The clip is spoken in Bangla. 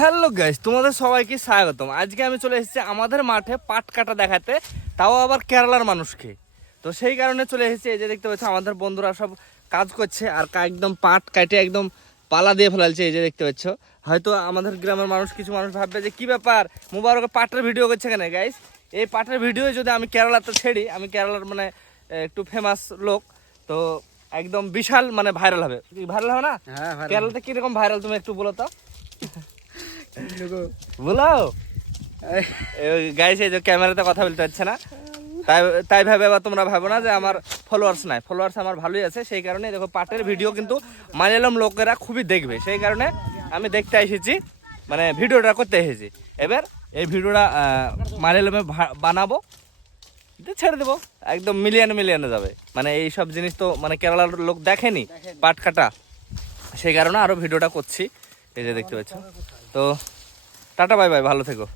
হ্যালো গাইস, তোমাদের সবাইকে স্বাগতম। আজকে আমি চলে এসেছি আমাদের মাঠে পাট কাটা দেখাতে, তাও আবার কেরালার মানুষকে। তো সেই কারণে চলে এসেছি। এই যে দেখতে পাচ্ছ আমাদের বন্ধুরা সব কাজ করছে আর একদম পাট কাটে একদম পালা দিয়ে ফেলালছে। এই যে দেখতে পাচ্ছ, হয়তো আমাদের গ্রামের মানুষ কিছু মানুষ ভাববে যে কি ব্যাপার, মুবারক পাটের ভিডিও করছে কেন। গাইস, এই পাটের ভিডিও যদি আমি কেরালাতে ছেড়ি, আমি কেরালার মানে একটু ফেমাস লোক, তো একদম বিশাল মানে ভাইরাল হবে। ভাইরাল হবে না? হ্যাঁ, কেরালাতে কিরকম ভাইরাল তুমি একটু বলো তো। বলো গাইস, এই যে ক্যামেরাতে কথা বলতে পারছে না, তাই তাই ভাবে আবার তোমরা ভাবো না যে আমার ফলোয়ার্স নাই। ফলোয়ার্স আমার ভালোই আছে। সেই কারণে দেখো পাটের ভিডিও কিন্তু মালয়ালম লোকেরা খুবই দেখবে, সেই কারণে আমি দেখতে এসেছি, মানে ভিডিওটা করতে এসেছি। এবার এই ভিডিওটা মালয়ালমে বানাবো, ছেড়ে দেবো, একদম মিলিয়নে যাবে। মানে এই সব জিনিস তো মানে কেরালার লোক দেখেনি পাট কাটা, সেই কারণে আরো ভিডিওটা করছি। এই যে দেখতে পাচ্ছ। তো টাটা, বাই বাই, ভালো থেকো।